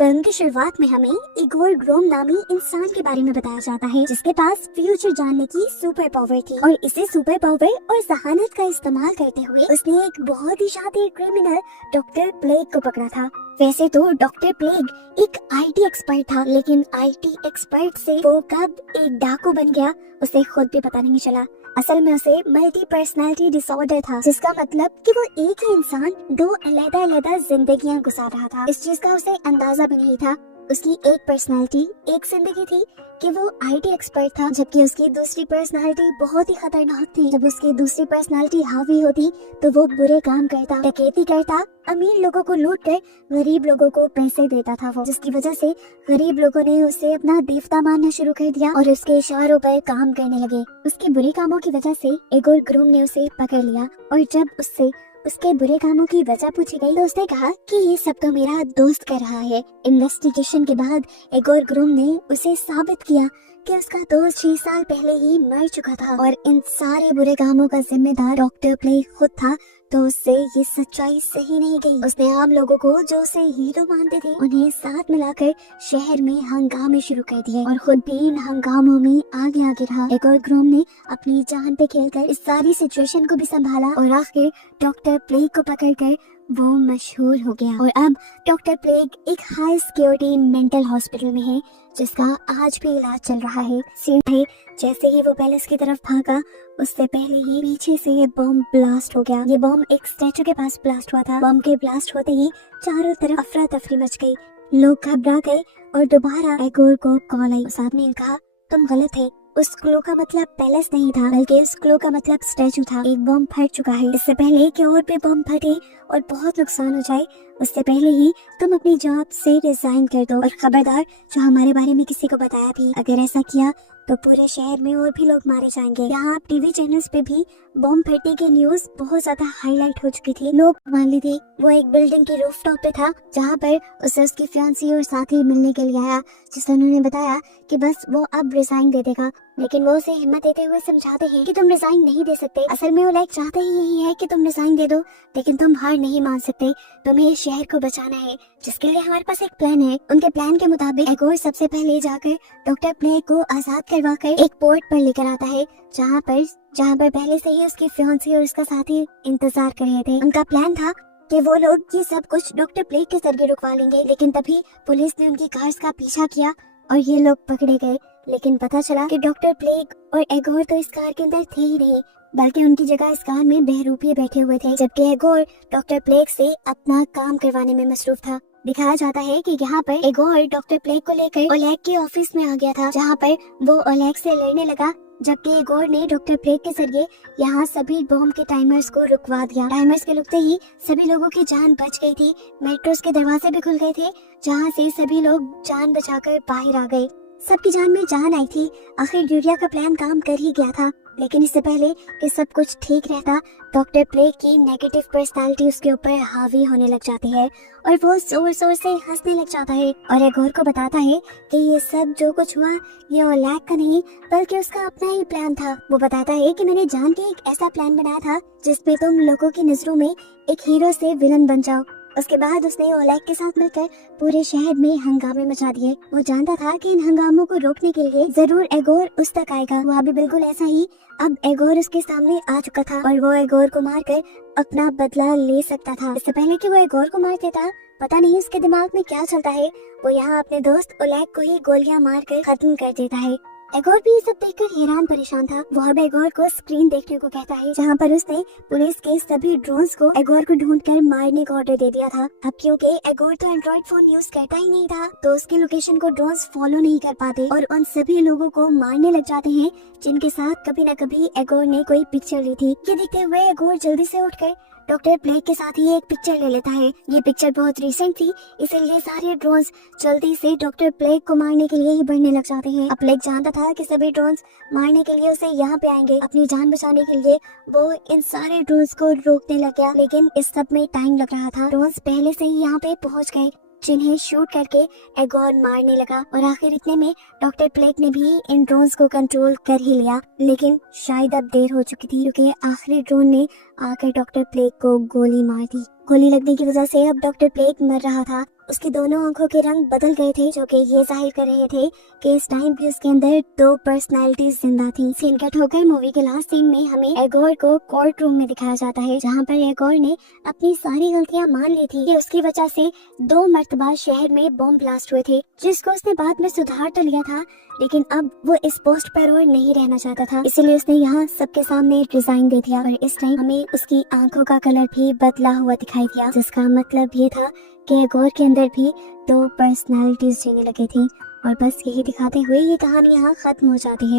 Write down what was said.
Film की शुरुआत में हमें इगोर ग्रोम नामी इंसान के बारे में बताया जाता है, जिसके पास फ्यूचर जानने की सुपर पावर थी और इसे सुपर पावर और जहानत का इस्तेमाल करते हुए उसने एक बहुत ही शातिर क्रिमिनल डॉक्टर प्लेग को पकड़ा था। वैसे तो डॉक्टर प्लेग एक आईटी एक्सपर्ट था, लेकिन आईटी एक्सपर्ट से वो कब एक डाकू बन गया उसे खुद भी पता नहीं चला। असल में उसे मल्टी पर्सनैलिटी डिसऑर्डर था, जिसका मतलब कि वो एक ही इंसान दो अलग-अलग जिंदगियां गुजार रहा था। इस चीज का उसे अंदाजा भी नहीं था। उसकी एक पर्सनैलिटी, एक जिंदगी थी कि वो आईटी एक्सपर्ट था, जबकि उसकी दूसरी पर्सनैलिटी बहुत ही खतरनाक थी। जब उसकी दूसरी पर्सनैलिटी हावी होती तो वो बुरे काम करता, डकैती करता, अमीर लोगों को लूट कर गरीब लोगों को पैसे देता था वो, जिसकी वजह से गरीब लोगों ने उसे अपना देवता मानना शुरू कर दिया और उसके इशारों पर काम करने लगे। उसके बुरे कामों की वजह से इगोर ग्रोम ने उसे पकड़ लिया और जब उससे उसके बुरे कामों की वजह पूछी गई तो उसने कहा कि ये सब तो मेरा दोस्त कर रहा है। इन्वेस्टिगेशन के बाद इगोर ग्रोम ने उसे साबित किया कि उसका दोस्त 6 साल पहले ही मर चुका था और इन सारे बुरे कामों का जिम्मेदार डॉक्टर प्लेग खुद था। तो उससे ये सच्चाई सही नहीं गई। उसने आम लोगों को जो उसे हीरो मानते थे उन्हें साथ मिलाकर शहर में हंगामे शुरू कर दिए और खुद भी इन हंगामों में आगे रहा। इगोर ग्रोम ने अपनी जान पे खेलकर इस सारी सिचुएशन को भी संभाला और आखिर डॉक्टर प्लेग को पकड़कर वो मशहूर हो गया। और अब डॉक्टर प्लेग एक हाई सिक्योरिटी मेंटल हॉस्पिटल में है, जिसका आज भी इलाज चल रहा है। सीन है जैसे ही वो पैलेस की तरफ भागा, उससे पहले ही पीछे से ये बम ब्लास्ट हो गया। ये बम एक स्टैचू के पास ब्लास्ट हुआ था। बम के ब्लास्ट होते ही चारों तरफ अफरा तफरी मच गई, लोग घबरा गए और दोबारा इगोर को कॉल आई। उस आदमी ने कहा तुम गलत है, उस क्लो का मतलब पैलेस नहीं था, बल्कि उस क्लो का मतलब स्टैचू था। एक बम फट चुका है। इससे पहले कि और भी बम फटे और बहुत नुकसान हो जाए, उससे पहले ही तुम अपनी जॉब से रिजाइन कर दो और खबरदार जो हमारे बारे में किसी को बताया भी, अगर ऐसा किया तो पूरे शहर में और भी लोग मारे जाएंगे। यहाँ टीवी चैनल्स पे भी बम फटने की न्यूज बहुत ज्यादा हाईलाइट हो चुकी थी। लोग मान ली थी वो एक बिल्डिंग के रूफटॉप पे था, जहाँ पर उसे उसकी फियांसी और साथी मिलने के लिए आया, जिसने उन्होंने बताया कि बस वो अब रिजाइन दे देगा। लेकिन वो उसे हिम्मत देते हुए समझाते हैं कि तुम रिजाइन नहीं दे सकते। असल में वो लाइक चाहते ही यही है कि तुम रिजाइन दे दो, लेकिन तुम हार नहीं मान सकते। तुम्हें इस शहर को बचाना है, जिसके लिए हमारे पास एक प्लान है। उनके प्लान के मुताबिक इगोर सबसे पहले जाकर डॉक्टर प्लेग को आजाद करवाकर एक पोर्ट पर लेकर आता है, जहाँ पर पहले से ही उसकी फियांसी और उसका साथी इंतजार कर रहे थे। उनका प्लान था कि वो लोग ये सब कुछ डॉक्टर प्लेग के जरिए रुकवा लेंगे, लेकिन तभी पुलिस ने उनकी कार्स का पीछा किया और ये लोग पकड़े गए। लेकिन पता चला कि डॉक्टर प्लेग और इगोर तो इस कार के अंदर थे ही नहीं, बल्कि उनकी जगह इस कार में बहरूपी बैठे हुए थे, जबकि इगोर डॉक्टर प्लेग से अपना काम करवाने में मसरूफ था। दिखाया जाता है कि यहाँ पर इगोर डॉक्टर प्लेग को लेकर ओलेग के ऑफिस में आ गया था, जहाँ पर वो ओलेग से लड़ने लगा, जबकि इगोर ने डॉक्टर प्लेग के जरिए यहाँ सभी बम के टाइमर्स को रुकवा दिया। टाइमर्स के रुकते ही सभी लोगों की जान बच गई थी। मेट्रोस के दरवाजे भी खुल गए थे, जहाँ से सभी लोग जान बचाकर बाहर आ गए। सबकी जान में जान आई थी। आखिर यूरिया का प्लान काम कर ही गया था, लेकिन इससे पहले कि सब कुछ ठीक रहता, डॉक्टर प्लेग की नेगेटिव पर्सनालिटी उसके ऊपर हावी होने लग जाती है और वो जोर जोर से हंसने लग जाता है और इगोर को बताता है कि ये सब जो कुछ हुआ ये ओलेग का नहीं, बल्कि उसका अपना ही प्लान था। वो बताता है कि मैंने जान के एक ऐसा प्लान बनाया था जिसमें तुम लोगों की नजरों में एक हीरो से विलन बन जाओ। उसके बाद उसने ओलेग के साथ मिलकर पूरे शहर में हंगामे मचा दिए। वो जानता था कि इन हंगामों को रोकने के लिए जरूर इगोर उस तक आएगा। वो अभी बिल्कुल ऐसा ही अब इगोर उसके सामने आ चुका था और वो इगोर को मारकर अपना बदला ले सकता था। इससे पहले कि वो इगोर को मार देता, पता नहीं उसके दिमाग में क्या चलता है, वो यहाँ अपने दोस्त ओलेग को ही गोलियां मारकर खत्म कर देता है। इगोर भी सब देखकर हैरान परेशान था। वो अब इगोर को स्क्रीन देखने को कहता है, जहाँ पर उसने पुलिस के सभी ड्रोन्स को इगोर को ढूंढकर मारने का ऑर्डर दे दिया था। अब क्योंकि इगोर तो एंड्रॉइड फोन यूज करता ही नहीं था, तो उसकी लोकेशन को ड्रोन्स फॉलो नहीं कर पाते और उन सभी लोगों को मारने लग जाते हैं जिनके साथ कभी न कभी इगोर ने कोई पिक्चर ली थी। ये देखते हुए इगोर जल्दी से उठकर डॉक्टर प्लेग के साथ ही एक पिक्चर ले लेता है। ये पिक्चर बहुत रिसेंट थी, इसीलिए सारे ड्रोन्स जल्दी से डॉक्टर प्लेग को मारने के लिए ही बढ़ने लग जाते हैं। अब प्लेग जानता था कि सभी ड्रोन्स मारने के लिए उसे यहाँ पे आएंगे। अपनी जान बचाने के लिए वो इन सारे ड्रोन्स को रोकने लग गया, लेकिन इस सब में टाइम लग रहा था। ड्रोन्स पहले से ही यहाँ पे पहुँच गए, जिन्हें शूट करके इगोर मारने लगा और आखिर इतने में डॉक्टर प्लेग ने भी इन ड्रोन्स को कंट्रोल कर ही लिया। लेकिन शायद अब देर हो चुकी थी, क्योंकि आखिरी ड्रोन ने आकर डॉक्टर प्लेग को गोली मार दी। गोली लगने की वजह से अब डॉक्टर प्लेग मर रहा था। उसकी दोनों आंखों के रंग बदल गए थे, जो कि ये जाहिर कर रहे थे कि इस टाइम भी उसके अंदर दो पर्सनालिटीज जिंदा थी। सीन कट होकर मूवी के लास्ट सीन में हमें एगोर को कोर्ट रूम में दिखाया जाता है, जहाँ पर एगोर ने अपनी सारी गलतियां मान ली थी कि उसकी वजह से 2 मर्तबा शहर में बॉम्ब ब्लास्ट हुए थे, जिसको उसने बाद में सुधार तो लिया था, लेकिन अब वो इस पोस्ट पर और नहीं रहना चाहता था, इसीलिए उसने यहाँ सबके सामने रिजाइन दे दिया। और इस टाइम हमें उसकी आंखों का कलर भी बदला हुआ दिखाई दिया, जिसका मतलब ये था कि एगोर के अंदर भी 2 पर्सनालिटीज जीने लगी थी। और बस यही दिखाते हुए ये कहानी यहाँ खत्म हो जाती है।